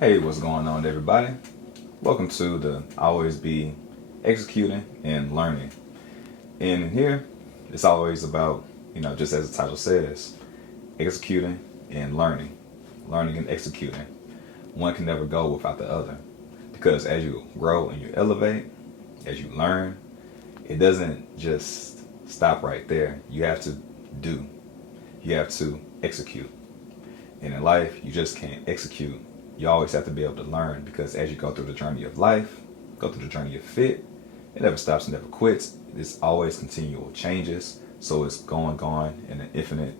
Hey, what's going on, everybody? Welcome to the Always Be Executing and Learning. And here, it's always about, just as the title says, executing and learning. Learning and executing. One can never go without the other. Because as you grow and you elevate, as you learn, it doesn't just stop right there. You have to do, you have to execute. And in life, you just can't execute. You always have to be able to learn, because as you go through the journey of life, go through the journey of fit, it never stops and never quits. It's always continual changes. So it's going in an infinite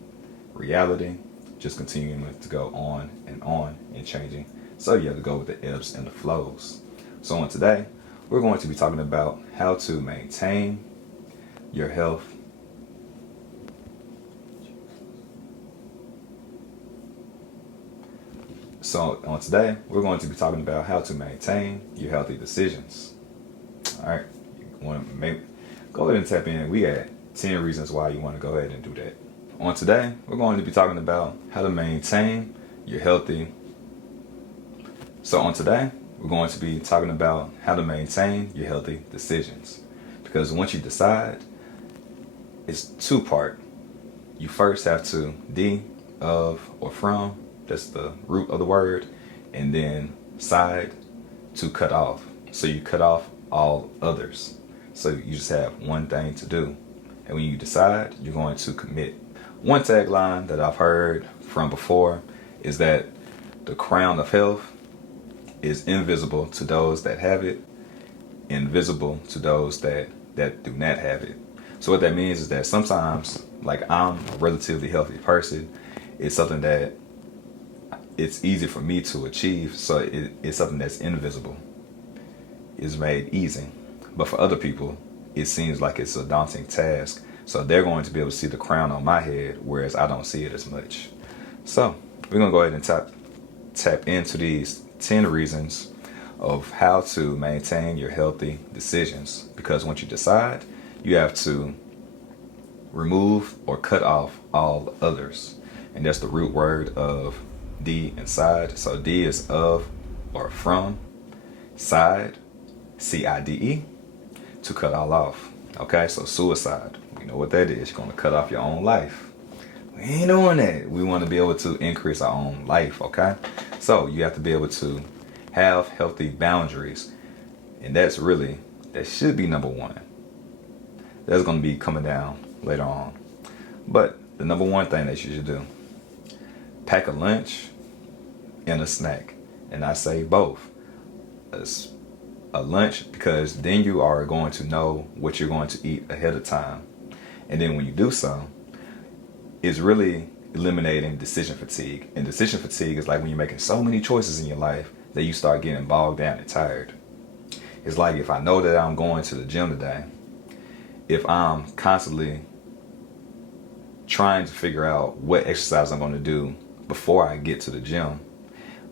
reality, just continuing to go on and changing. So you have to go with the ebbs and the flows. So on today, we're going to be talking about how to maintain your health. So on today, we're going to be talking about how to maintain your healthy decisions. All right, you want to go ahead and tap in. We got 10 reasons why you want to go ahead and do that. On today, we're going to be talking about how to maintain your healthy. So on today, we're going to be talking about how to maintain your healthy decisions. Because once you decide, it's two-part. You first have to of or from, that's the root of the word, and then side, to cut off. So you cut off all others. So you just have one thing to do. And when you decide, you're going to commit. One tagline that I've heard from before is that the crown of health is invisible to those that have it, invisible to those that do not have it. So what that means is that sometimes, like, I'm a relatively healthy person, it's something that it's easy for me to achieve, so it's something that's invisible. It's made easy. But for other people, it seems like it's a daunting task. So they're going to be able to see the crown on my head, whereas I don't see it as much. So we're going to go ahead and tap into these 10 reasons of how to maintain your healthy decisions. Because once you decide, you have to remove or cut off all others. And that's the root word of D and side. So D is of or from, side, CIDE, to cut all off. Okay, so suicide, you know what that is. You're going to cut off your own life. We ain't doing that. We want to be able to increase our own life, okay? So you have to be able to have healthy boundaries. And that should be number one. That's going to be coming down later on. But the number one thing that you should do, pack a lunch and a snack. And I say both. A lunch, because then you are going to know what you're going to eat ahead of time. And then when you do so, it's really eliminating decision fatigue. And decision fatigue is like when you're making so many choices in your life that you start getting bogged down and tired. It's like if I know that I'm going to the gym today, if I'm constantly trying to figure out what exercise I'm going to do before I get to the gym,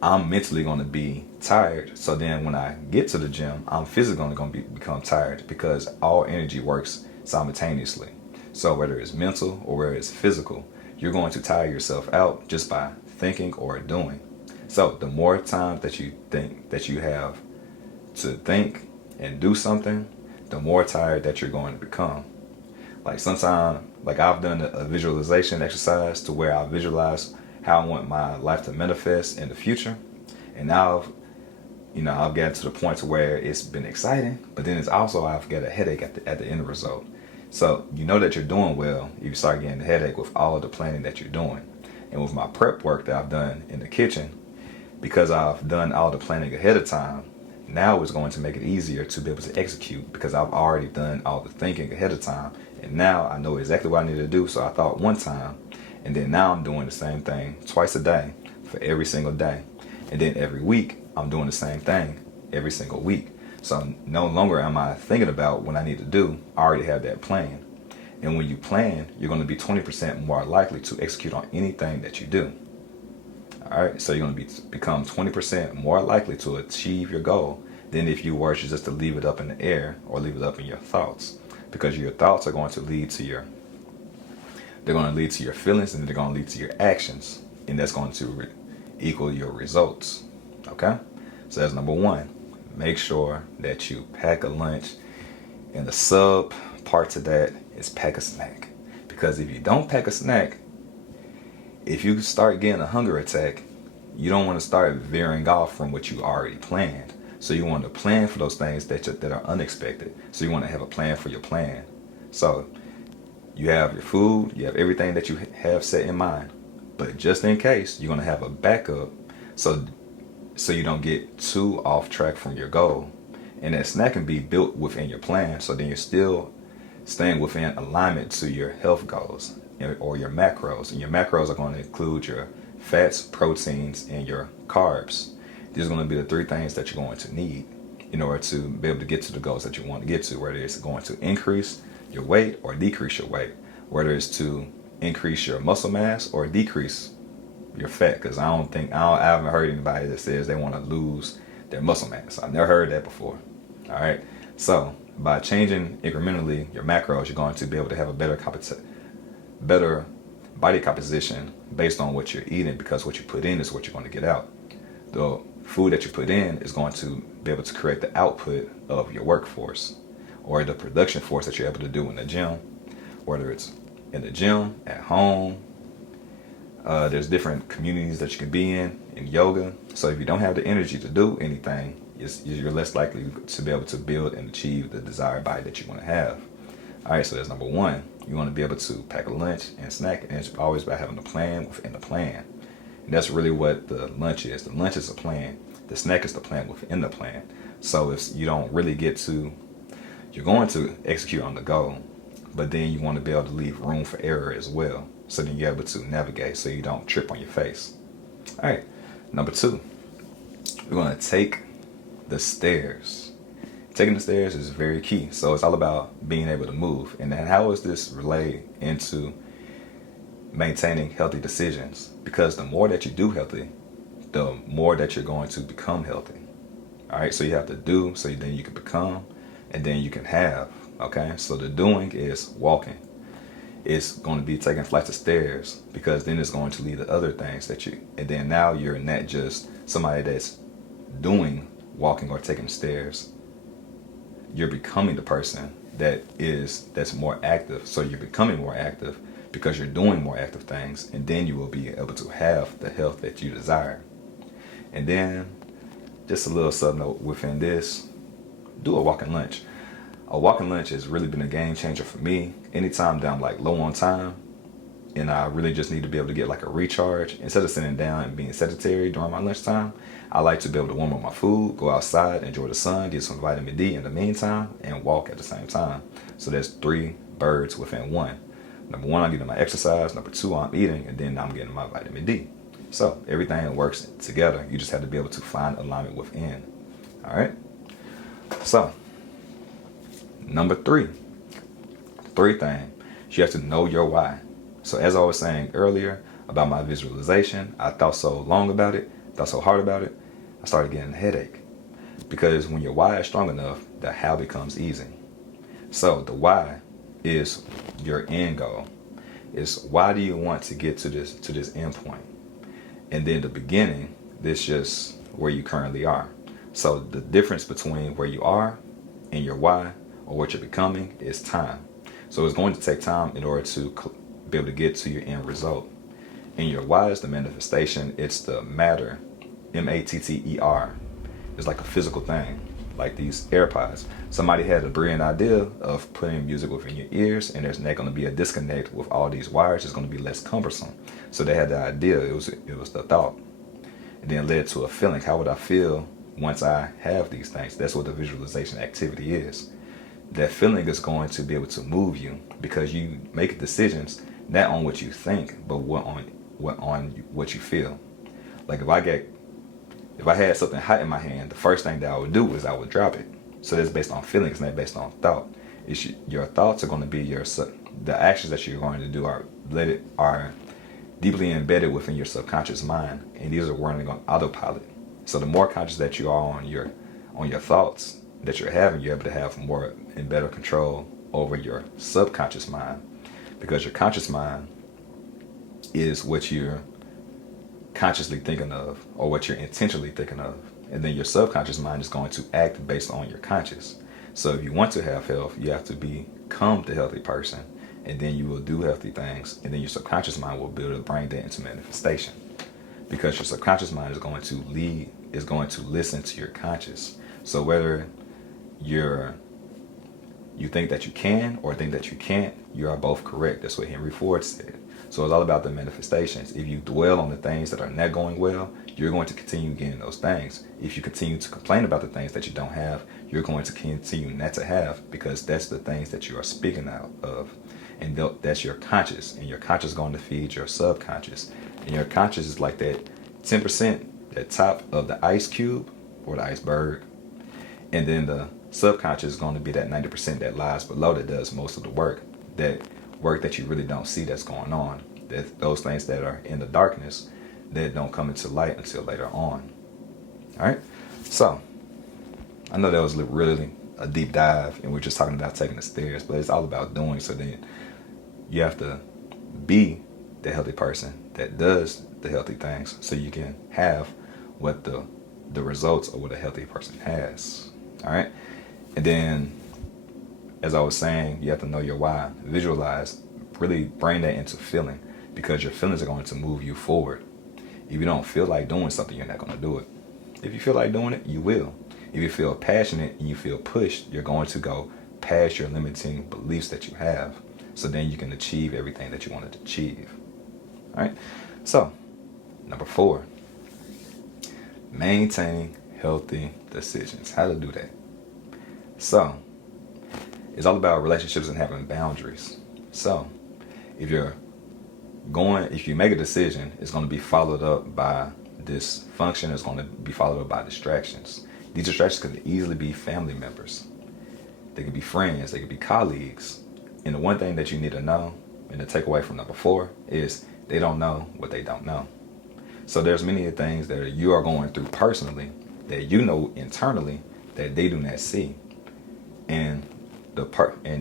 I'm mentally going to be tired. So then when I get to the gym, I'm physically going to become tired, because all energy works simultaneously. So whether it's mental or whether it's physical, you're going to tire yourself out just by thinking or doing. So the more time that you think that you have to think and do something, the more tired that you're going to become. Like sometimes, like I've done a visualization exercise to where I visualize how I want my life to manifest in the future. And now, I've gotten to the point to where it's been exciting, but then it's also, I've got a headache at the end result. So you know that you're doing well, you start getting a headache with all of the planning that you're doing. And with my prep work that I've done in the kitchen, because I've done all the planning ahead of time, now it's going to make it easier to be able to execute, because I've already done all the thinking ahead of time. And now I know exactly what I need to do. So I thought one time, and then now I'm doing the same thing twice a day for every single day. And then every week, I'm doing the same thing every single week. So no longer am I thinking about what I need to do. I already have that plan. And when you plan, you're going to be 20% more likely to execute on anything that you do. All right, so you're going to become 20% more likely to achieve your goal than if you were just to leave it up in the air or leave it up in your thoughts. Because your thoughts are going to lead to your feelings, and they're going to lead to your actions, and that's going to equal your results. Okay? So that's number one. Make sure that you pack a lunch. And the sub part to that is pack a snack. Because if you don't pack a snack, if you start getting a hunger attack, you don't want to start veering off from what you already planned. So you want to plan for those things that are unexpected. So you want to have a plan for your plan. So you have your food, you have everything that you have set in mind. But just in case, you're going to have a backup so you don't get too off track from your goal. And that snack can be built within your plan, so then you're still staying within alignment to your health goals or your macros. And your macros are going to include your fats, proteins, and your carbs. These are going to be the three things that you're going to need in order to be able to get to the goals that you want to get to, whether it's going to increase your weight or decrease your weight, whether it's to increase your muscle mass or decrease your fat. Because I haven't heard anybody that says they want to lose their muscle mass. I've never heard that before. All right. So by changing incrementally your macros, you're going to be able to have a better body composition based on what you're eating, because what you put in is what you're going to get out. The food that you put in is going to be able to create the output of your workforce or the production force that you're able to do in the gym, whether it's in the gym, at home. There's different communities that you can be in yoga. So if you don't have the energy to do anything, you're less likely to be able to build and achieve the desired body that you want to have. All right, so that's number one. You want to be able to pack a lunch and snack, and it's always about having a plan within the plan. And that's really what the lunch is. The lunch is a plan. The snack is the plan within the plan. So if you don't really you're going to execute on the goal, but then you want to be able to leave room for error as well. So then you're able to navigate so you don't trip on your face. All right, number two, we're going to take the stairs. Taking the stairs is very key. So it's all about being able to move. And then how is this relayed into maintaining healthy decisions? Because the more that you do healthy, the more that you're going to become healthy. All right, so you have to do, so then you can become, and then you can have. Okay, so the doing is walking. It's going to be taking flights of stairs, because then it's going to lead to other things and then now you're not just somebody that's doing walking or taking the stairs. You're becoming the person that's more active. So you're becoming more active because you're doing more active things, and then you will be able to have the health that you desire. And then just a little sub note within this, do a walking lunch. A walking lunch has really been a game changer for me. Anytime that I'm like low on time and I really just need to be able to get like a recharge, instead of sitting down and being sedentary during my lunchtime, I like to be able to warm up my food, go outside, enjoy the sun, get some vitamin D in the meantime, and walk at the same time. So there's 3 birds within one. Number one, I'm getting my exercise. Number two, I'm eating, and then I'm getting my vitamin D. So everything works together. You just have to be able to find alignment within. All right. So number 3, thing, you have to know your why. So as I was saying earlier about my visualization, I thought so long about it, thought so hard about it, I started getting a headache. Because when your why is strong enough, the how becomes easy. So the why is your end goal. It's why do you want to get to this end point? And then the beginning, this just where you currently are. So the difference between where you are and your why, or what you're becoming, is time. So it's going to take time in order to be able to get to your end result. And your why is the manifestation. It's the matter, M-A-T-T-E-R. It's like a physical thing, like these AirPods. Somebody had a brilliant idea of putting music within your ears, and there's not going to be a disconnect with all these wires. It's going to be less cumbersome. So they had the idea. It was the thought. And then it led to a feeling. How would I feel once I have these things? That's what the visualization activity is. That feeling is going to be able to move you, because you make decisions not on what you think, but what you feel. Like if I had something hot in my hand, the first thing that I would do is I would drop it. So that's based on feelings, not based on thought. Your thoughts are going to be the actions that you're going to do are deeply embedded within your subconscious mind, and these are running on autopilot. So the more conscious that you are on your thoughts that you're having, you're able to have more and better control over your subconscious mind, because your conscious mind is what you're consciously thinking of or what you're intentionally thinking of. And then your subconscious mind is going to act based on your conscious. So if you want to have health, you have to become the healthy person. And then you will do healthy things. And then your subconscious mind will build and bring that into manifestation. Because your subconscious mind is going to listen to your conscious. So whether you think that you can or think that you can't, you are both correct. That's what Henry Ford said. So it's all about the manifestations. If you dwell on the things that are not going well, you're going to continue getting those things. If you continue to complain about the things that you don't have, you're going to continue not to have, because that's the things that you are speaking out of. And that's your conscious. And your conscious is going to feed your subconscious. And your conscious is like that 10%, that top of the ice cube or the iceberg. And then the subconscious is going to be that 90% that lies below, that does most of the work. That work that you really don't see that's going on. That those things that are in the darkness that don't come into light until later on. All right. So I know that was really a deep dive, and we're just talking about taking the stairs, but it's all about doing. So then you have to be the healthy person that does the healthy things, so you can have what the results of what a healthy person has. All right. And then, as I was saying, you have to know your why. Visualize, really bring that into feeling, because your feelings are going to move you forward. If you don't feel like doing something, you're not going to do it. If you feel like doing it, you will. If you feel passionate and you feel pushed, you're going to go past your limiting beliefs that you have. So then you can achieve everything that you wanted to achieve. All right. So, number 4, maintaining healthy decisions. How to do that. So, it's all about relationships and having boundaries. So, if you make a decision, it's going to be followed up by dysfunction. It's going to be followed up by distractions. These distractions could easily be family members. They could be friends. They could be colleagues. And the one thing that you need to know, and to take away from number 4, is they don't know what they don't know. So there's many things that you are going through personally that you know internally that they do not see. And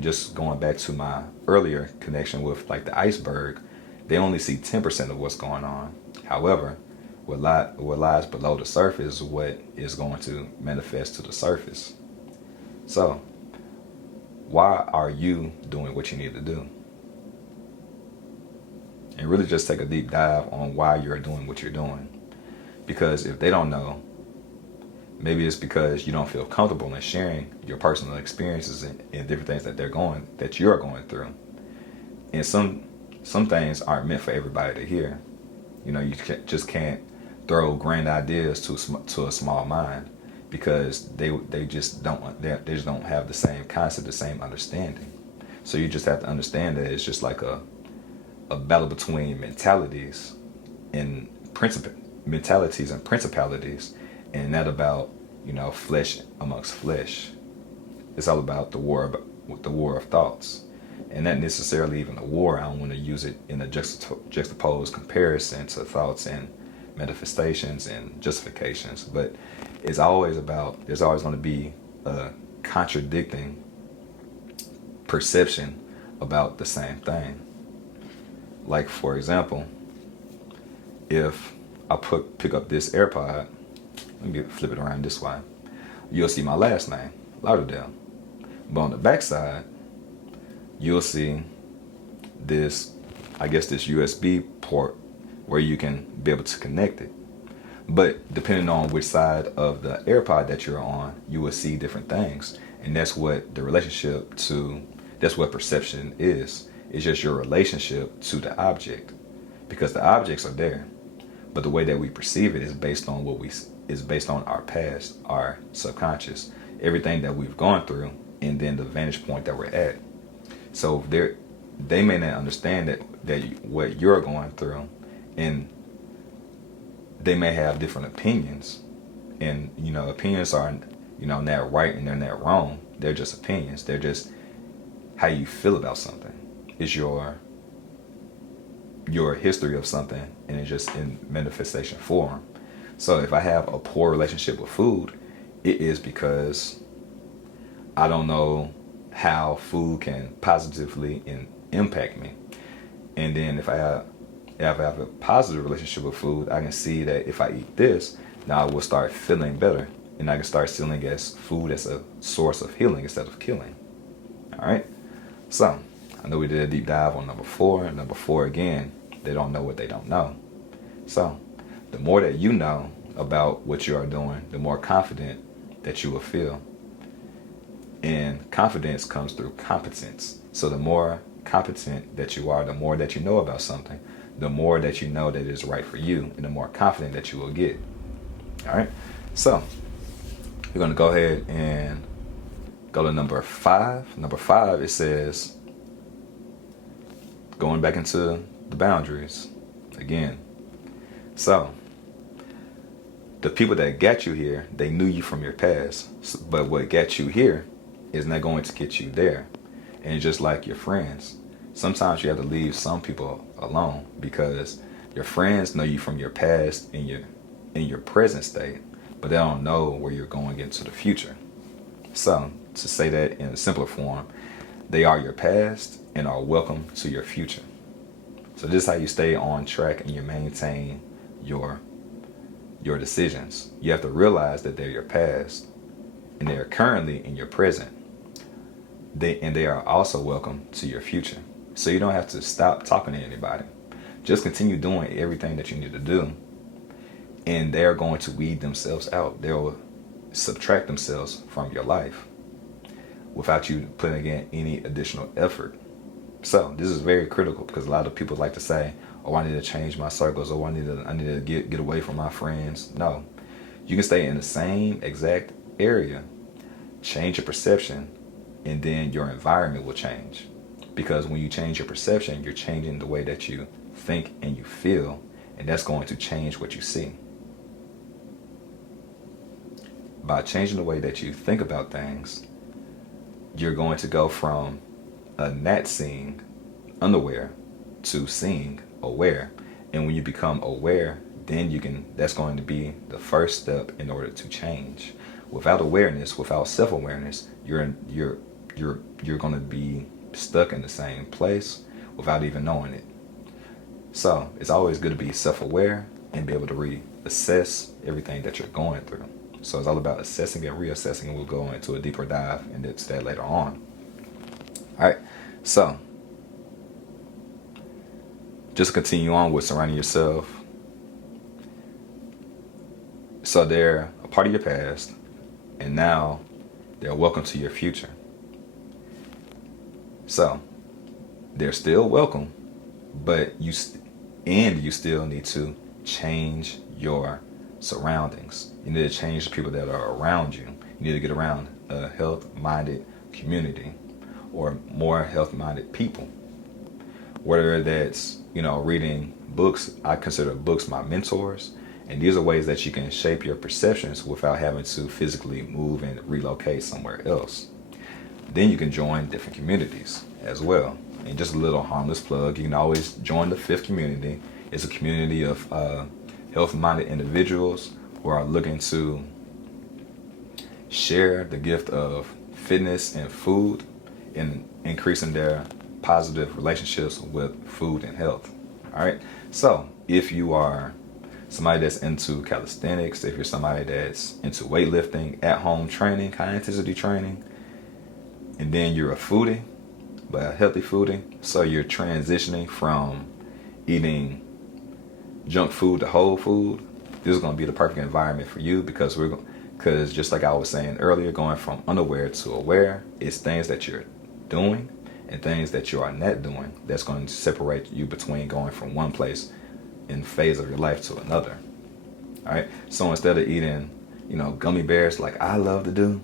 just going back to my earlier connection with like the iceberg, they only see 10% of what's going on. However, what lies below the surface is what is going to manifest to the surface. So, why are you doing what you need to do? And really just take a deep dive on why you're doing what you're doing. Because if they don't know, maybe it's because you don't feel comfortable in sharing your personal experiences and different things that you're going through. And some things aren't meant for everybody to hear. You know, you just can't throw grand ideas to a small mind, because they just don't have the same concept, the same understanding. So you just have to understand that it's just like a battle between mentalities and principalities, and not about, flesh amongst flesh. It's all about the war of thoughts, and not necessarily even a war. I don't want to use it in a juxtaposed comparison to thoughts and manifestations and justifications, but it's always about, there's always going to be a contradicting perception about the same thing. Like, for example, if I pick up this AirPod, let me flip it around this way, you'll see my last name, Lauderdale. But on the backside, you'll see this USB port where you can be able to connect it. But depending on which side of the AirPod that you're on, you will see different things. And that's what perception is. It's just your relationship to the object. Because the objects are there, but the way that we perceive it is based on our past, our subconscious, everything that we've gone through, and then the vantage point that we're at. So they may not understand that what you're going through, and they may have different opinions. And opinions are not right and they're not wrong. They're just opinions. They're just how you feel about something. It's your history of something, and it's just in manifestation form. So if I have a poor relationship with food, it is because I don't know how food can positively impact me. And then if I if I have a positive relationship with food, I can see that if I eat this, now I will start feeling better. And I can start seeing as food as a source of healing instead of killing. All right? So, I know we did a deep dive on number 4. Number 4, again, they don't know what they don't know. So, the more that you know about what you are doing, the more confident that you will feel. And confidence comes through competence. So the more competent that you are, the more that you know about something, the more that you know that it is right for you, and the more confident that you will get. All right? So, we're going to go ahead and go to number 5. Number 5, it says, going back into the boundaries again. So, the people that got you here, they knew you from your past. But what got you here is not going to get you there. And just like your friends, sometimes you have to leave some people alone because your friends know you from your past and in your present state, but they don't know where you're going into the future. So, to say that in a simpler form, they are your past and are welcome to your future. So this is how you stay on track and you maintain your decisions. You have to realize that they're your past and they are currently in your present. They are also welcome to your future. So you don't have to stop talking to anybody. Just continue doing everything that you need to do, and they're going to weed themselves out. They will subtract themselves from your life without you putting in any additional effort. So this is very critical because a lot of people like to say, "Oh, I need to change my circles," or I need to get away from my friends. No, you can stay in the same exact area, change your perception, and then your environment will change. Because when you change your perception, you're changing the way that you think and you feel, and that's going to change what you see. By changing the way that you think about things, you're going to go from a not seeing unaware to seeing aware. And when you become aware, then that's going to be the first step in order to change. Without awareness, without self-awareness, you're going to be stuck in the same place without even knowing it. So it's always good to be self-aware and be able to reassess everything that you're going through. So it's all about assessing and reassessing, and we'll go into a deeper dive into that later on. All right, so just continue on with surrounding yourself. So they're a part of your past, and now they're welcome to your future. So they're still welcome, but you still need to change your surroundings. You need to change the people that are around you. You need to get around a health-minded community or more health-minded people. Whether that's, reading books, I consider books my mentors. And these are ways that you can shape your perceptions without having to physically move and relocate somewhere else. Then you can join different communities as well. And just a little harmless plug, you can always join the 5th community. It's a community of health-minded individuals who are looking to share the gift of fitness and food and increasing their positive relationships with food and health. All right. So if you are somebody that's into calisthenics, if you're somebody that's into weightlifting, at-home training, high-intensity training, and then you're a foodie, but a healthy foodie, so you're transitioning from eating junk food to whole food, this is going to be the perfect environment for you because just like I was saying earlier, going from unaware to aware, it's things that you're doing and things that you are not doing that's going to separate you between going from one place in phase of your life to another. All right. So instead of eating, gummy bears like I love to do,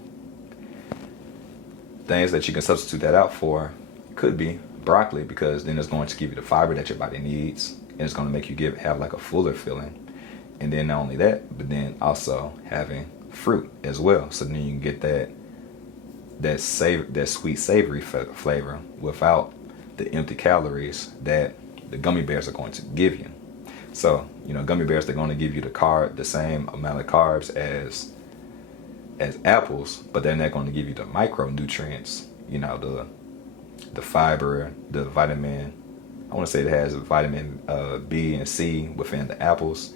things that you can substitute that out for could be broccoli, because then it's going to give you the fiber that your body needs, and it's going to make you have like a fuller feeling. And then not only that, but then also having fruit as well. So then you can get that sweet savory flavor without the empty calories that the gummy bears are going to give you. So, gummy bears, they're going to give you the same amount of carbs as apples, but they're not going to give you the micronutrients, the fiber, the vitamin, I want to say it has vitamin B and C within the apples.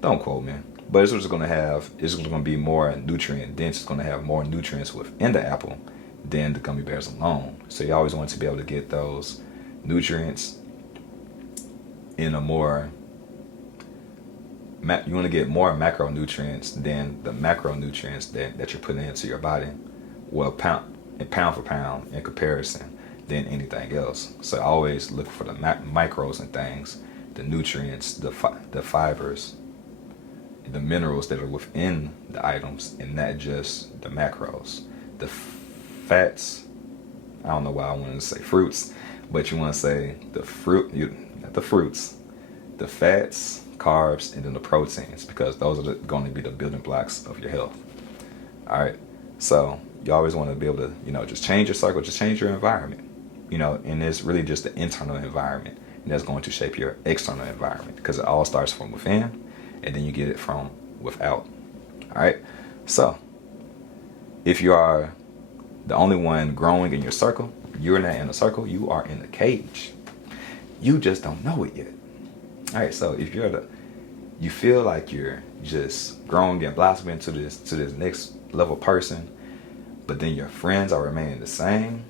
Don't quote me. But it's just going to have, it's going to be more nutrient dense. It's going to have more nutrients within the apple than the gummy bears alone. So you always want to be able to get those nutrients in a more, you want to get more macronutrients than the macronutrients that you're putting into your body. Well, pound for pound in comparison than anything else. So I always look for the micros and things, the nutrients, the fibers, the minerals that are within the items, and not just the macros. The fats, I don't know why I wanted to say fruits, but you want to say the not the fruits, the fats, carbs, and then the proteins, because those are going to be the building blocks of your health. All right, so you always want to be able to, just change your circle, just change your environment, and it's really just the internal environment, and that's going to shape your external environment, because it all starts from within, and then you get it from without. All right, so if you are the only one growing in your circle, you're not in a circle, you are in a cage. You just don't know it yet. All right, so if you feel like you're just growing and blossoming to this next level person, but then your friends are remaining the same,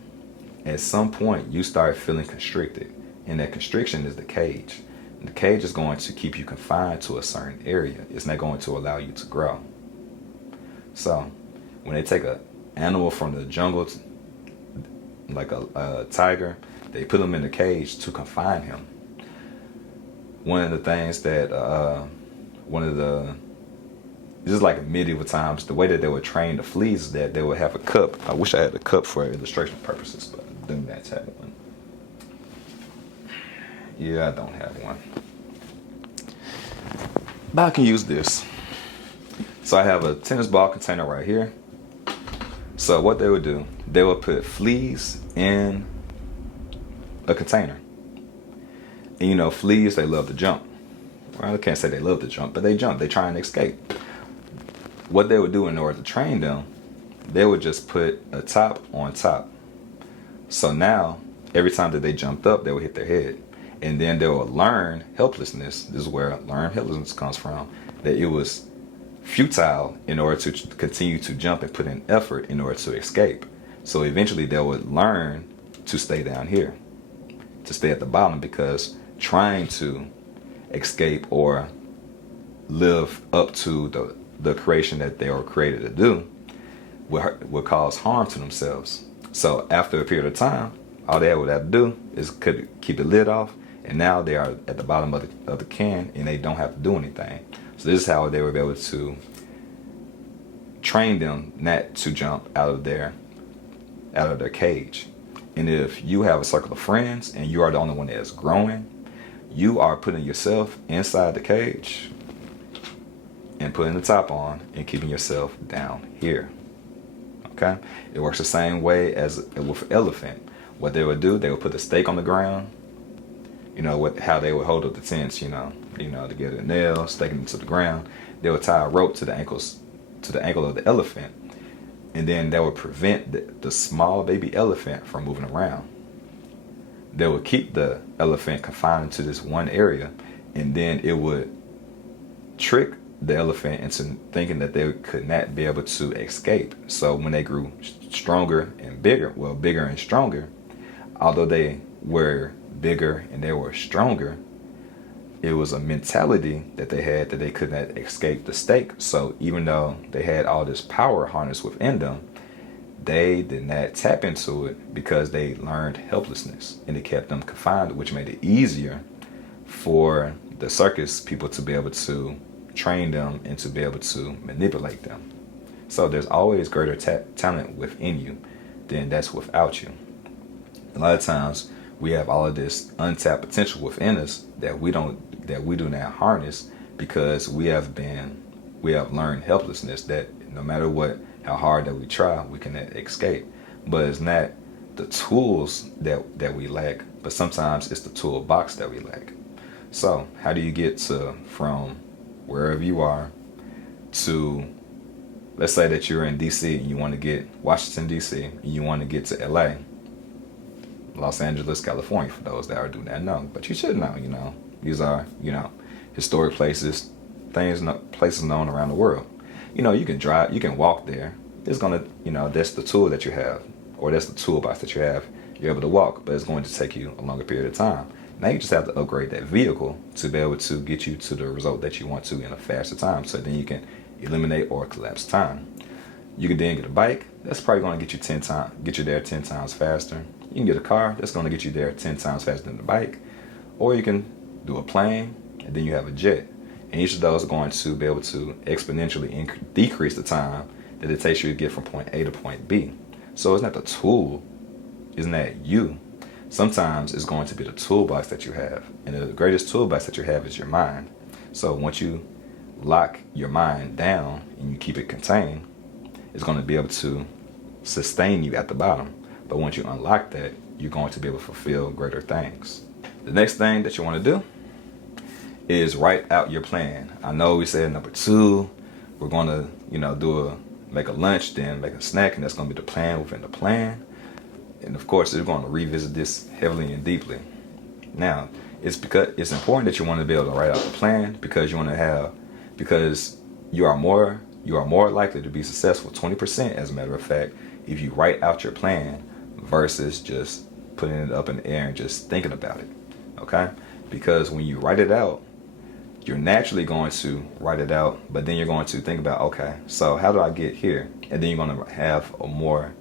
at some point you start feeling constricted, and that constriction is the cage. And the cage is going to keep you confined to a certain area. It's not going to allow you to grow. So when they take an animal from the jungle, like a tiger, they put him in a cage to confine him. One of the things that just like in medieval times, the way that they would train the fleas is that they would have a cup. I wish I had a cup for illustration purposes, but I do not have one. Yeah, I don't have one. But I can use this. So I have a tennis ball container right here. So what they would do, they would put fleas in a container. And fleas, they love to jump. Well, I can't say they love to jump, but they jump. They try and escape. What they would do in order to train them, they would just put a top on top. So now, every time that they jumped up, they would hit their head. And then they would learn helplessness. This is where learned helplessness comes from. That it was futile in order to continue to jump and put in effort in order to escape. So eventually they would learn to stay down here, to stay at the bottom, because trying to escape or live up to the creation that they were created to do would cause harm to themselves. So after a period of time, all they would have to do is keep the lid off, and now they are at the bottom of the can, and they don't have to do anything. So this is how they would be able to train them not to jump out of their cage. And if you have a circle of friends and you are the only one that is growing, you are putting yourself inside the cage and putting the top on and keeping yourself down here. Okay? It works the same way as with an elephant. What they would do, they would put the stake on the ground. How they would hold up the tents, to get a nail, stake them to the ground. They would tie a rope to the ankle of the elephant, and then that would prevent the small baby elephant from moving around. They would keep the elephant confined to this one area, and then it would trick the elephant into thinking that they could not be able to escape. So when they grew stronger and bigger and stronger, although they were bigger and they were stronger, it was a mentality that they had that they could not escape the stake. So even though they had all this power harnessed within them, they did not tap into it because they learned helplessness, and it kept them confined, which made it easier for the circus people to be able to train them and to be able to manipulate them. So there's always greater talent within you than that's without you. A lot of times we have all of this untapped potential within us that we do not harness because we have learned helplessness, that no matter how hard that we try, we cannot escape. But it's not the tools that we lack, but sometimes it's the toolbox that we lack. So how do you get from wherever you are to, let's say that you're in DC and you want to get Washington DC and you want to get to LA? Los Angeles, California, for those that are do not know. But you should know, these are, historic places, places known around the world. You can drive, you can walk there. It's gonna, that's the tool that you have, or that's the toolbox that you have. You're able to walk, but it's going to take you a longer period of time. Now you just have to upgrade that vehicle to be able to get you to the result that you want to in a faster time. So then you can eliminate or collapse time. You can then get a bike. That's probably going to get you there 10 times faster. You can get a car. That's going to get you there 10 times faster than the bike. Or you can do a plane, and then you have a jet. And each of those are going to be able to exponentially decrease the time that it takes you to get from point A to point B. So it's not the tool. Isn't that you? Sometimes it's going to be the toolbox that you have. And the greatest toolbox that you have is your mind. So once you lock your mind down and you keep it contained, it's going to be able to sustain you at the bottom. But once you unlock that, you're going to be able to fulfill greater things. The next thing that you want to do is write out your plan. I know we said number 2, we're going to, make a lunch, then make a snack, and that's going to be the plan within the plan. And of course, we're going to revisit this heavily and deeply. Now, it's important that you want to be able to write out the plan because you are more likely to be successful, 20% as a matter of fact, if you write out your plan versus just putting it up in the air and just thinking about it. Okay? Because when you write it out, you're naturally going to write it out, but then you're going to think about, okay, so how do I get here? And then you're going to have a more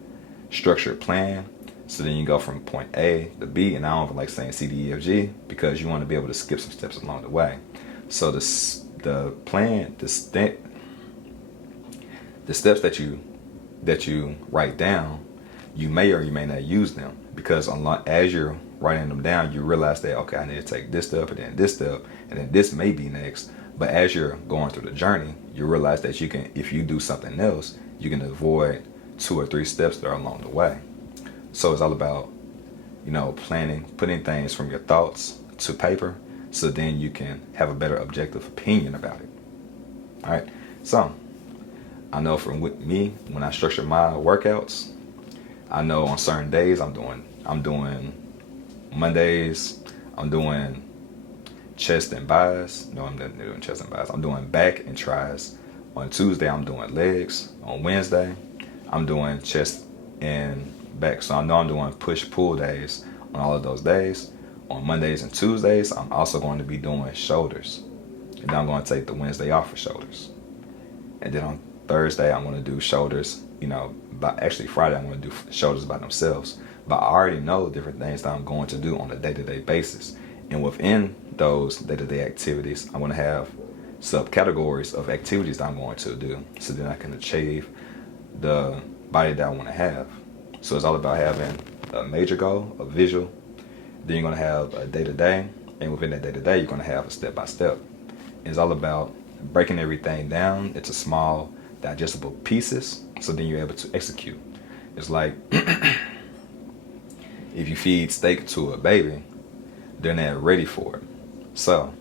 structured plan. So then you go from point A to B, and I don't even like saying C, D, E, F, G, because you want to be able to skip some steps along the way. So the plan, the steps that you write down, you may or you may not use them, because as you're writing them down, you realize that, okay, I need to take this step and then this step, and then this may be next. But as you're going through the journey, you realize that you can, if you do something else, you can avoid 2 or 3 steps that are along the way. So it's all about, planning, putting things from your thoughts to paper, so then you can have a better objective opinion about it. All right. So I know with me, when I structure my workouts, I know on certain days I'm doing Mondays, I'm doing chest and buys. No, I'm not doing chest and buys. I'm doing back and tries. On Tuesday, I'm doing legs. On Wednesday, I'm doing chest and back. So I know I'm doing push-pull days on all of those days. On Mondays and Tuesdays, I'm also going to be doing shoulders. And then I'm going to take the Wednesday off for shoulders. And then on Thursday, I'm going to do shoulders, Friday, I'm going to do shoulders by themselves. But I already know different things that I'm going to do on a day-to-day basis. And within those day-to-day activities, I'm going to have subcategories of activities that I'm going to do. So then I can achieve the body that I want to have. So it's all about having a major goal, a visual. Then you're going to have a day-to-day. And within that day-to-day, you're going to have a step-by-step. And it's all about breaking everything down into small, digestible pieces. So then you're able to execute. It's like if you feed steak to a baby, they're not ready for it. So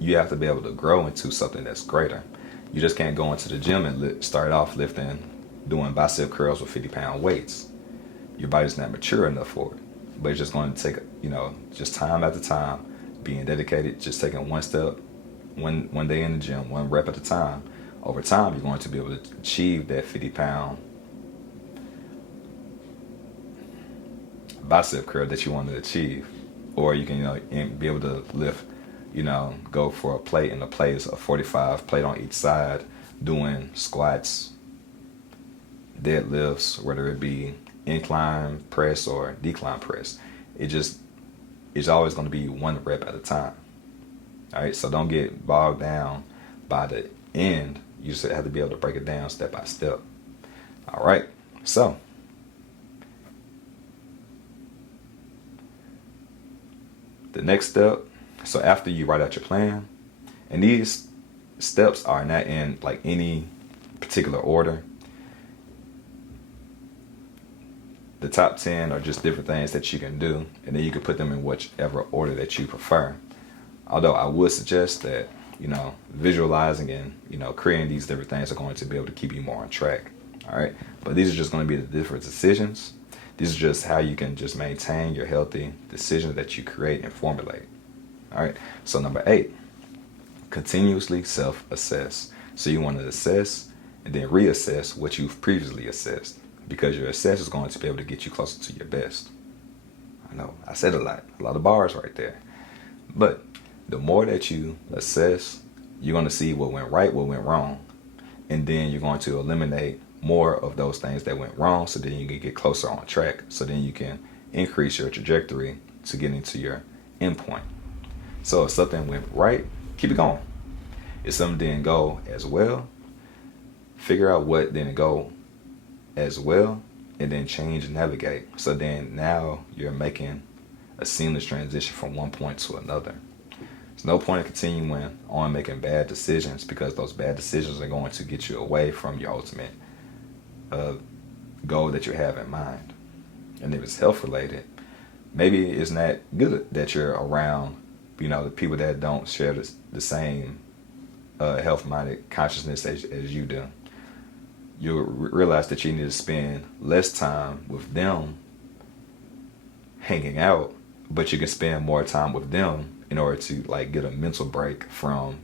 you have to be able to grow into something that's greater. You just can't go into the gym and start off doing bicep curls with 50-pound weights. Your body's not mature enough for it. But it's just going to take, just time after time, being dedicated, just taking one step, one day in the gym, one rep at a time. Over time, you're going to be able to achieve that 50-pound bicep curl that you want to achieve. Or you can, be able to lift, go for a plate, and the plate is a 45 plate on each side, doing squats, deadlifts, whether it be incline press or decline press. It's always going to be one rep at a time. All right, so don't get bogged down by the end. You just have to be able to break it down step by step. All right, so the next step, so after you write out your plan, and these steps are not in like any particular order. The top 10 are just different things that you can do, and then you can put them in whichever order that you prefer. Although I would suggest that, visualizing and, creating these different things are going to be able to keep you more on track. All right. But these are just going to be the different decisions This is just how you can just maintain your healthy decisions that you create and formulate. All right. So number 8, continuously self-assess. So you want to assess and then reassess what you've previously assessed, because your assess is going to be able to get you closer to your best. I know I said a lot of bars right there. But the more that you assess, you're going to see what went right, what went wrong. And then you're going to eliminate more of those things that went wrong, so then you can get closer on track. So then you can increase your trajectory to getting to your endpoint. So if something went right, keep it going. If something didn't go as well, figure out what didn't go as well, and then change and navigate. So then now you're making a seamless transition from one point to another. There's no point in continuing on making bad decisions, because those bad decisions are going to get you away from your ultimate goal that you have in mind. And if it's health related, maybe it's not good that you're around, the people that don't share the same health-minded consciousness as you do. You'll realize that you need to spend less time with them hanging out, but you can spend more time with them in order to get a mental break from,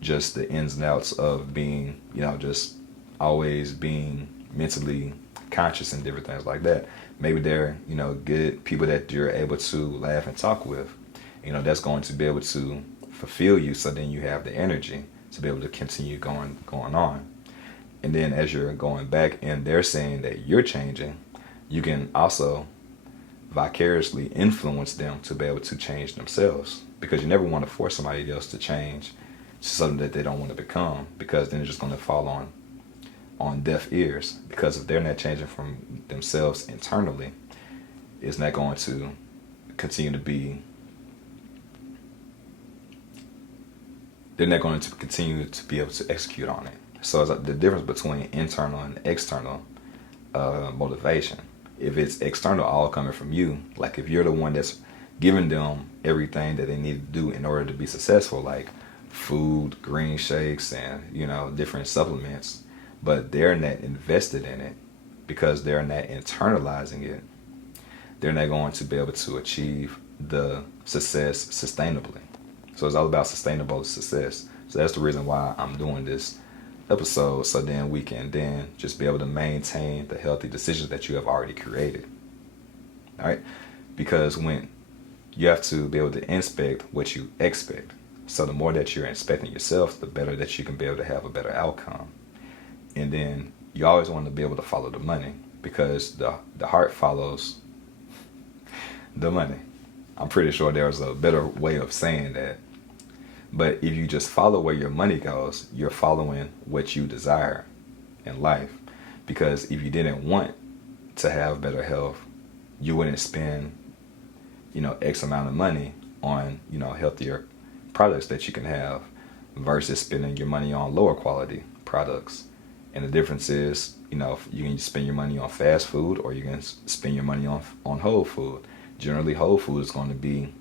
just the ins and outs of being, just always being mentally conscious and different things like that. Maybe they're, good people that you're able to laugh and talk with. That's going to be able to fulfill you, so then you have the energy to be able to continue going on. And then as you're going back and they're saying that you're changing, you can also vicariously influence them to be able to change themselves, because you never want to force somebody else to change to something that they don't want to become, because then it's just going to fall on deaf ears. Because if they're not changing from themselves internally, it's not going to continue to be, they're not going to continue to be able to execute on it. So it's the difference between internal and external motivation. If it's external, all coming from you, like if you're the one that's giving them everything that they need to do in order to be successful, like food, green shakes, and different supplements, but they're not invested in it because they're not internalizing it, they're not going to be able to achieve the success sustainably. So it's all about sustainable success. So that's the reason why I'm doing this episode, so then we can then just be able to maintain the healthy decisions that you have already created. All right, because when you have to be able to inspect what you expect. So the more that you're inspecting yourself, the better that you can be able to have a better outcome. And then you always want to be able to follow the money, because the heart follows the money. I'm pretty sure there's a better way of saying that. But if you just follow where your money goes, you're following what you desire in life. Because if you didn't want to have better health, you wouldn't spend, X amount of money on, healthier products that you can have, versus spending your money on lower quality products. And the difference is, you can spend your money on fast food, or you can spend your money on whole food. Generally, whole food is going to be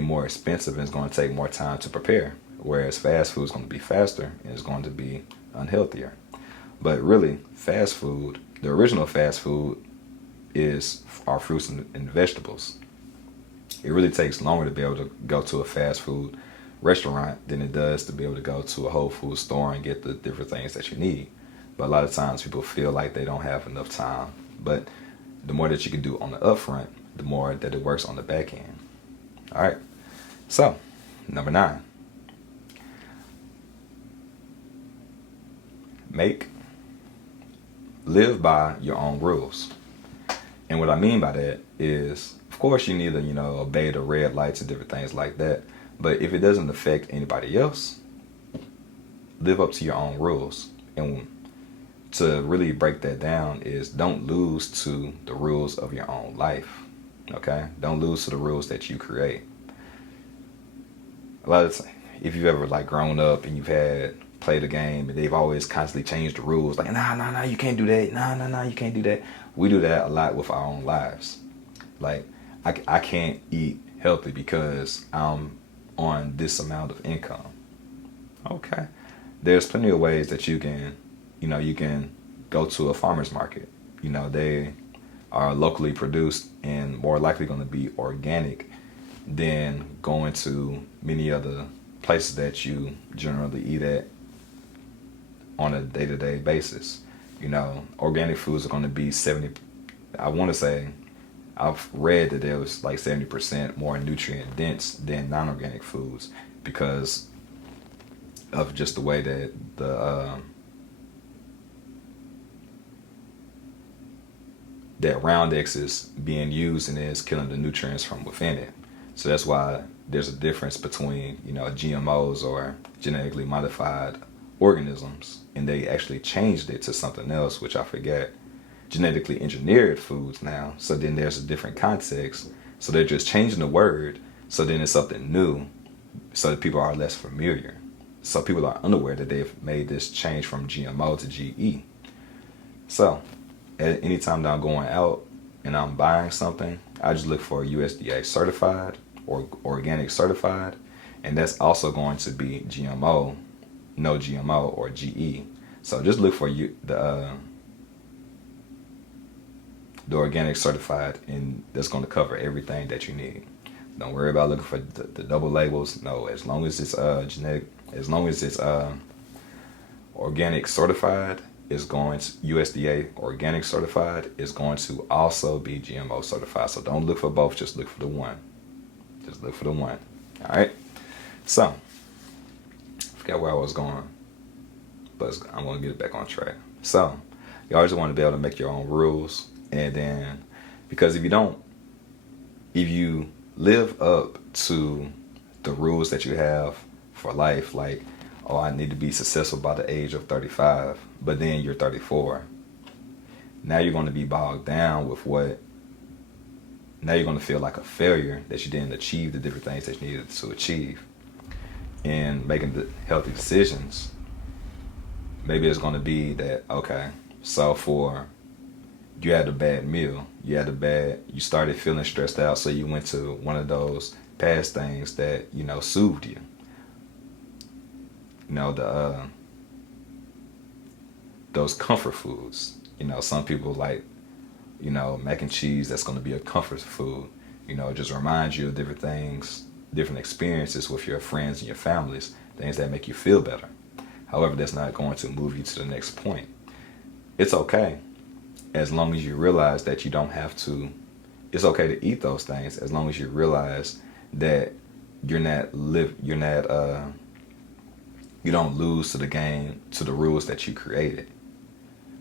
more expensive, and it's going to take more time to prepare, whereas fast food is going to be faster and it's going to be unhealthier. But really, fast food, the original fast food, is our fruits and vegetables. It really takes longer to be able to go to a fast food restaurant than it does to be able to go to a whole food store and get the different things that you need. But a lot of times people feel like they don't have enough time. But the more that you can do on the upfront, the more that it works on the back end. All right. So, number 9. Live by your own rules. And what I mean by that is, of course, you need to, obey the red lights and different things like that. But if it doesn't affect anybody else, live up to your own rules. And to really break that down is, don't lose to the rules of your own life. Okay? Don't lose to the rules that you create. A lot of times, if you've ever grown up and you've played a game and they've always constantly changed the rules, nah, you can't do that. Nah, you can't do that. We do that a lot with our own lives. I can't eat healthy because I'm on this amount of income. Okay. There's plenty of ways that you can go to a farmer's market. They are locally produced and more likely going to be organic than going to many other places that you generally eat at on a day-to-day basis. Organic foods are going to be 70, I want to say, I've read that there was like 70% more nutrient dense than non-organic foods because of just the way that that Roundex is being used and is killing the nutrients from within it. So that's why there's a difference between, GMOs or genetically modified organisms, and they actually changed it to something else, which I forget. Genetically engineered foods now. So then there's a different context. So they're just changing the word. So then it's something new. So that people are less familiar. So people are unaware that they've made this change from GMO to GE. So at any time that I'm going out and I'm buying something, I just look for USDA certified or organic certified. And that's also going to be GMO, no GMO, or GE. So just look for the organic certified, and that's going to cover everything that you need. Don't worry about looking for the double labels. No, as long as it's genetic, as long as it's organic certified, is going to USDA organic certified, is going to also be GMO certified. So don't look for both, just look for the one. Just look for the one. All right. So I forgot where I was going, but I'm going to get it back on track. So you always want to be able to make your own rules. And then, because if you live up to the rules that you have for life, like, oh, I need to be successful by the age of 35, but then you're 34. Now you're going to be bogged down with now you're going to feel like a failure that you didn't achieve the different things that you needed to achieve. And making the healthy decisions, maybe it's going to be that, okay, so you had a bad meal, you started feeling stressed out, so you went to one of those past things that, soothed you. Those comfort foods. Some people like, mac and cheese, that's going to be a comfort food. It just reminds you of different things, different experiences with your friends and your families, things that make you feel better. However, that's not going to move you to the next point. It's okay, as long as you realize that you don't have to. It's okay to eat those things as long as you realize that you don't lose to the game, to the rules that you created.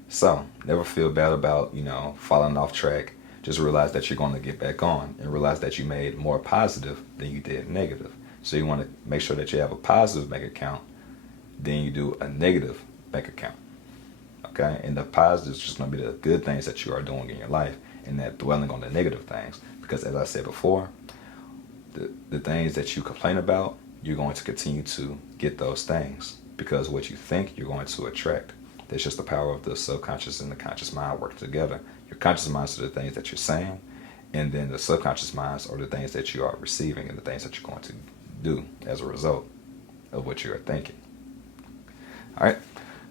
So never feel bad about, falling off track. Just realize that you're going to get back on, and realize that you made more positive than you did negative. So you want to make sure that you have a positive bank account than you do a negative bank account. Okay? And the positive is just going to be the good things that you are doing in your life, and that dwelling on the negative things. Because as I said before, the things that you complain about, you're going to continue to get those things, because what you think, you're going to attract. That's just the power of the subconscious and the conscious mind working together. Your conscious minds are the things that you're saying, and then the subconscious minds are the things that you are receiving and the things that you're going to do as a result of what you're thinking. All right.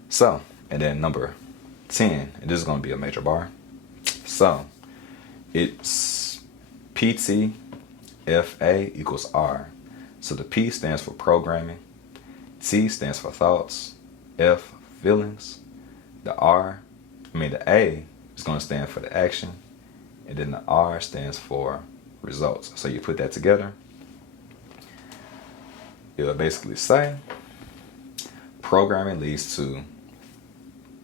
So, and then number 10, and this is going to be a major bar. So, it's PTFA equals R. So the P stands for programming, T stands for thoughts, F, feelings, the A is going to stand for the action, and then the R stands for results. So you put that together, it'll basically say programming leads to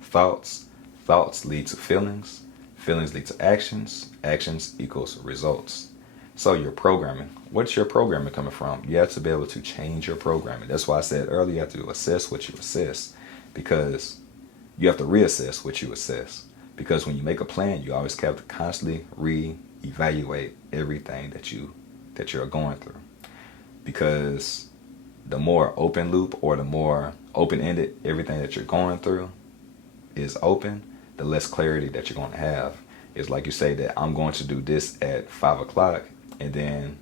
thoughts, thoughts lead to feelings, feelings lead to actions, actions equals results. So your programming, what's your programming coming from? You have to be able to change your programming. That's why I said earlier, you have to assess what you assess, because you have to reassess what you assess. Because when you make a plan, you always have to constantly re-evaluate everything that you're going through. Because the more open loop, or the more open-ended everything that you're going through is open, the less clarity that you're going to have. It's like you say that I'm going to do this at 5 o'clock, and then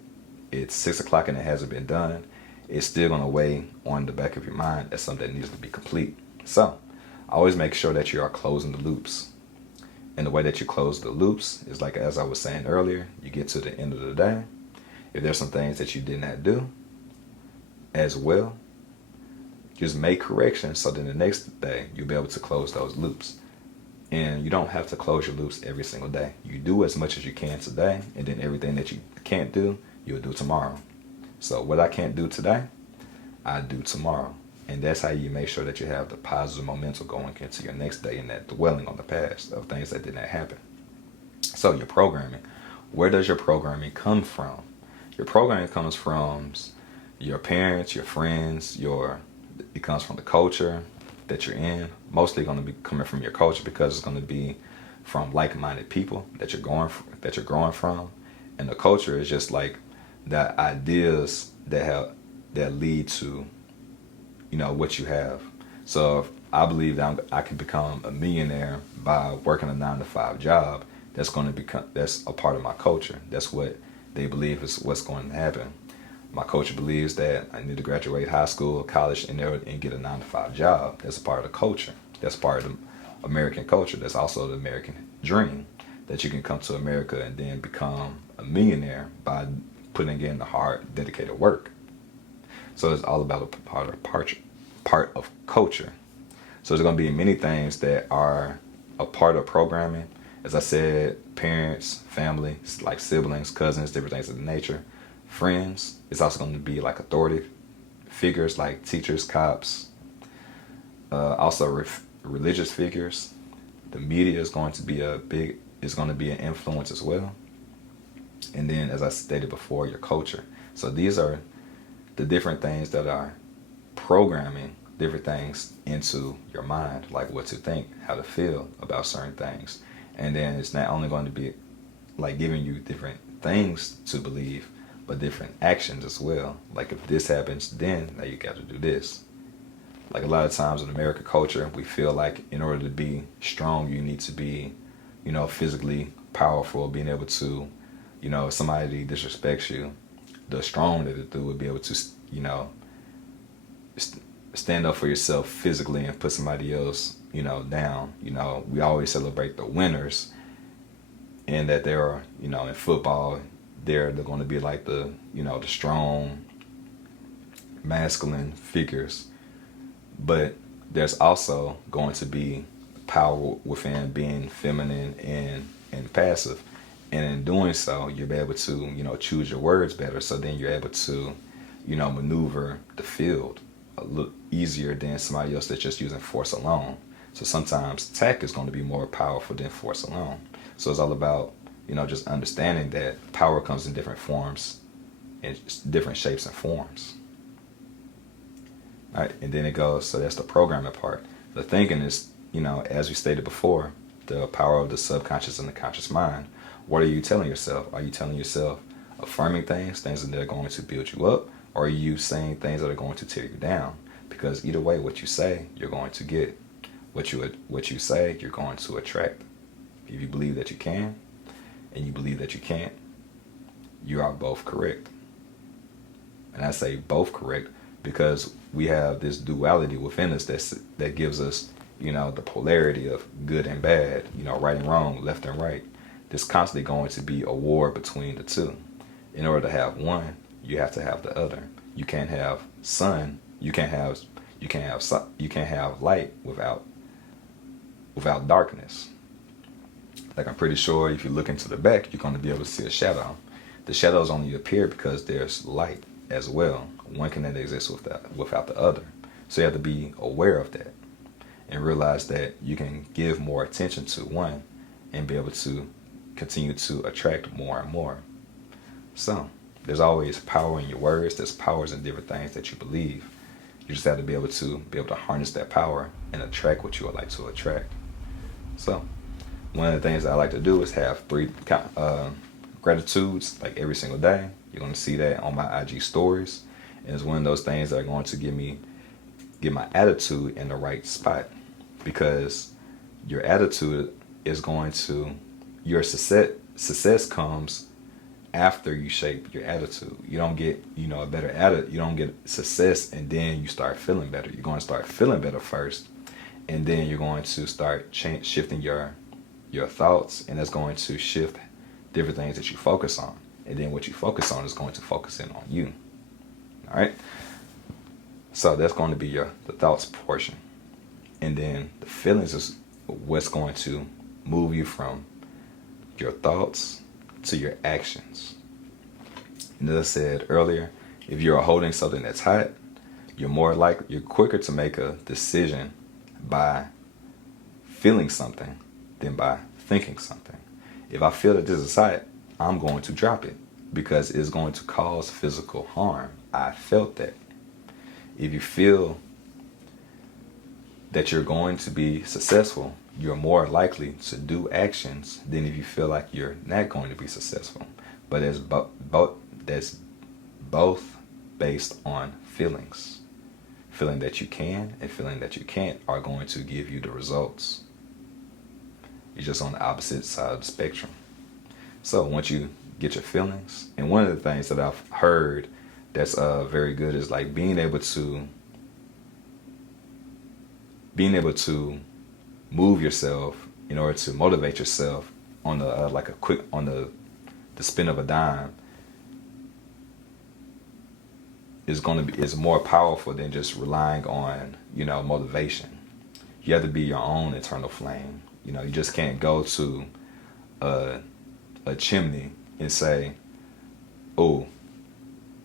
it's 6 o'clock and it hasn't been done. It's still going to weigh on the back of your mind as something that needs to be complete. So Always make sure that you are closing the loops. And the way that you close the loops is like, as I was saying earlier, you get to the end of the day. If there's some things that you did not do as well, just make corrections so then the next day you'll be able to close those loops. And you don't have to close your loops every single day. You do as much as you can today, and then everything that you can't do, you'll do tomorrow. So what I can't do today, I do tomorrow. And that's how you make sure that you have the positive momentum going into your next day and that dwelling on the past of things that did not happen. So your programming, where does your programming come from? Your programming comes from your parents, your friends, it comes from the culture that you're in. Mostly going to be coming from your culture because it's going to be from like-minded people that you're growing from. And the culture is just like the ideas that lead to what you have. So if I believe that I can become a millionaire by working a 9-to-5 job, that's a part of my culture. That's what they believe is what's going to happen. My culture believes that I need to graduate high school, college, and get a 9-to-5 job. That's a part of the culture. That's part of the American culture. That's also the American dream, that you can come to America and then become a millionaire by putting in the hard, dedicated work. So it's all about a part of culture. So there's going to be many things that are a part of programming. As I said, parents, family, like siblings, cousins, different things of the nature. Friends. It's also going to be like authority figures like teachers, cops. Also religious figures. The media is going to be an influence as well. And then, as I stated before, your culture. So these are the different things that are programming different things into your mind, like what to think, how to feel about certain things. And then it's not only going to be like giving you different things to believe, but different actions as well. Like if this happens, then now you got to do this. Like a lot of times in American culture, we feel like in order to be strong, you need to be, physically powerful, being able to, if somebody disrespects you, the strong that it do would be able to, stand up for yourself physically and put somebody else, down. We always celebrate the winners, and that they are, in football, they're going to be like the strong, masculine figures. But there's also going to be power within being feminine and passive. And in doing so, you'll be able to, choose your words better. So then you're able to, maneuver the field a little easier than somebody else that's just using force alone. So sometimes tech is going to be more powerful than force alone. So it's all about, just understanding that power comes in different forms, in different shapes and forms. All right, and then it goes, so that's the programming part. The thinking is, as we stated before, the power of the subconscious and the conscious mind. What are you telling yourself? Are you telling yourself affirming things that are going to build you up? Or are you saying things that are going to tear you down? Because either way, what you say, you're going to get. What you say, you're going to attract. If you believe that you can, and you believe that you can't, you are both correct. And I say both correct because we have this duality within us that gives us, the polarity of good and bad, right and wrong, left and right. There's constantly going to be a war between the two. In order to have one, you have to have the other. You can't have sun. You can't have light without darkness. Like I'm pretty sure if you look into the back, you're going to be able to see a shadow. The shadows only appear because there's light as well. One cannot exist without the other. So you have to be aware of that and realize that you can give more attention to one and be able to continue to attract more and more. So there's always power in your words. There's powers in different things that you believe. You just have to be able to harness that power and attract what you would like to attract. So one of the things I like to do is have 3 gratitudes like every single day. You're going to see that on my IG stories. And it's one of those things that are going to get my attitude in the right spot. Because your attitude is going to, your success comes after you shape your attitude. You don't get, a better attitude. You don't get success and then you start feeling better. You're going to start feeling better first. and then you're going to start shifting your thoughts, and that's going to shift different things that you focus on. And then what you focus on is going to focus in on you. All right. So that's going to be the thoughts portion. And then the feelings is what's going to move you from your thoughts to your actions. And as I said earlier, if you're holding something that's hot, you're quicker to make a decision by feeling something than by thinking something. If I feel that this is hot, I'm going to drop it because it's going to cause physical harm. I felt that. If you feel that you're going to be successful, you're more likely to do actions than if you feel like you're not going to be successful. But that's both based on feelings. Feeling that you can and feeling that you can't are going to give you the results. You're just on the opposite side of the spectrum. So once you get your feelings, and one of the things that I've heard that's very good is like being able to move yourself in order to motivate yourself on the spin of a dime is more powerful than just relying on motivation. You have to be your own internal flame. You just can't go to a chimney and say, "Oh,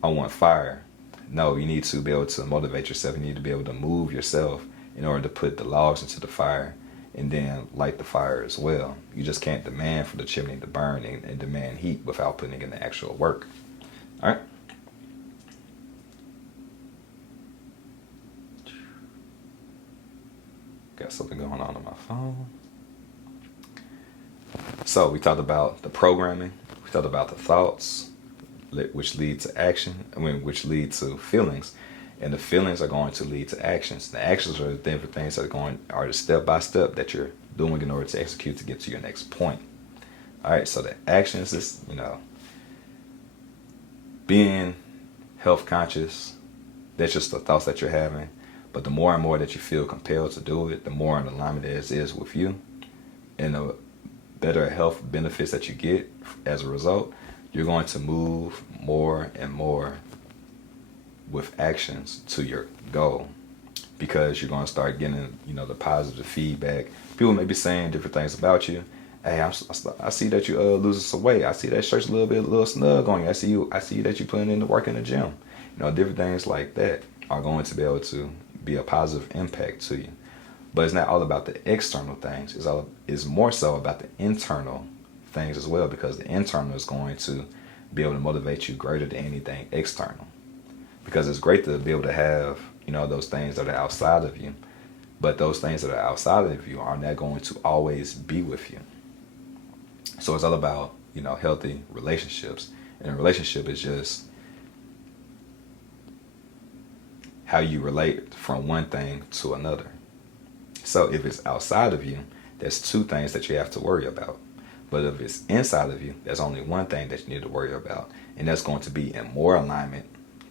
I want fire." No, you need to be able to motivate yourself. You need to be able to move yourself in order to put the logs into the fire and then light the fire as well. You just can't demand for the chimney to burn and demand heat without putting in the actual work. All right. Got something going on my phone. So we talked about the programming. We talked about the thoughts, which lead to action. Which lead to feelings, and the feelings are going to lead to actions. The actions are the different things that are the step by step that you're doing in order to execute to get to your next point. All right. So the actions is being health conscious. That's just the thoughts that you're having. But the more and more that you feel compelled to do it, the more in alignment it is with you, and the better health benefits that you get as a result, you're going to move more and more with actions to your goal, because you're going to start getting the positive feedback. People may be saying different things about you. Hey, I see that you losing some weight. I see that shirt's a little snug on you. I see that you putting in the work in the gym. Different things like that are going to be able to be a positive impact to you. But it's not all about the external things. It's more so about the internal things as well, because the internal is going to be able to motivate you greater than anything external. Because it's great to be able to have those things that are outside of you, but those things that are outside of you are not going to always be with you. So it's all about healthy relationships, and a relationship is just how you relate from one thing to another. So if it's outside of you, there's two things that you have to worry about. But if it's inside of you, there's only one thing that you need to worry about. And that's going to be in more alignment.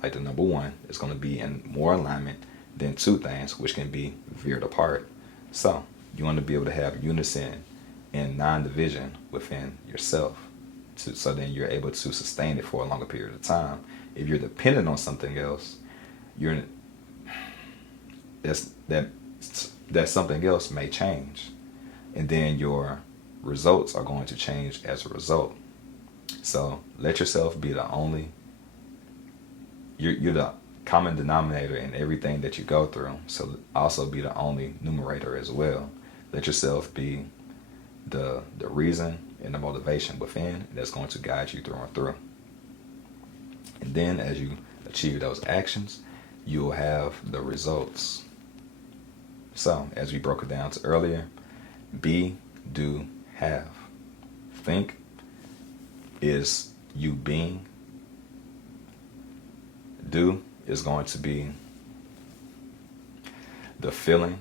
Like the number one is going to be in more alignment than two things, which can be veered apart. So you want to be able to have unison and non-division within yourself. So then you're able to sustain it for a longer period of time. If you're dependent on something else, that something else may change, and then your results are going to change as a result. So let yourself be you're the common denominator in everything that you go through. So also be the only numerator as well. Let yourself be the reason and the motivation within that's going to guide you through and through. And then as you achieve those actions, you'll have the results. So as we broke it down to earlier, be, do, have. Think is you being. Do is going to be the feeling.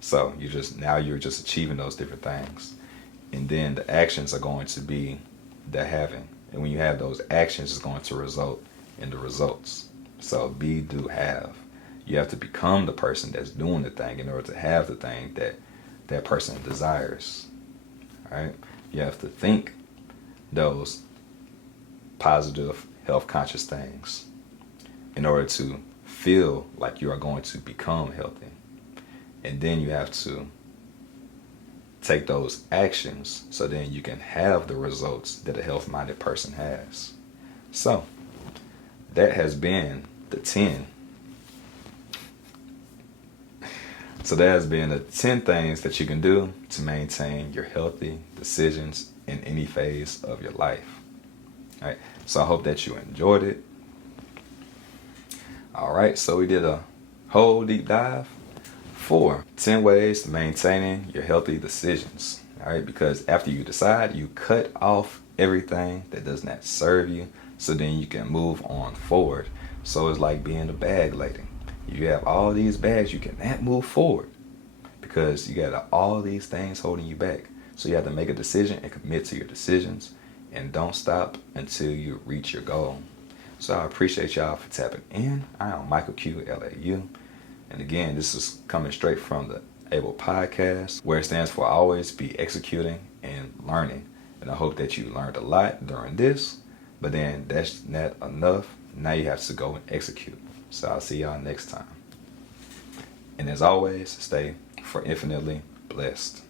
So you're just achieving those different things. And then the actions are going to be the having. And when you have those actions, it's going to result in the results. So be, do, have. You have to become the person that's doing the thing in order to have the thing that that person desires. All right? You have to think those positive, health conscious things in order to feel like you are going to become healthy. And then you have to take those actions so then you can have the results that a health minded person has. So, that has been the 10. So, that has been the 10 things that you can do to maintain your healthy decisions in any phase of your life. All right. So, I hope that you enjoyed it. All right. So, we did a whole deep dive. 4, 10 ways to maintaining your healthy decisions. All right, because after you decide, you cut off everything that does not serve you, so then you can move on forward. So it's like being a bag lady. You have all these bags, you cannot move forward because you got all these things holding you back. So you have to make a decision and commit to your decisions, and don't stop until you reach your goal. So I appreciate y'all for tapping in. I am Michael Q, LAU. And again, this is coming straight from the ABLE podcast, where it stands for Always Be Executing and Learning. And I hope that you learned a lot during this, but then that's not enough. Now you have to go and execute. So I'll see y'all next time. And as always, stay for infinitely blessed.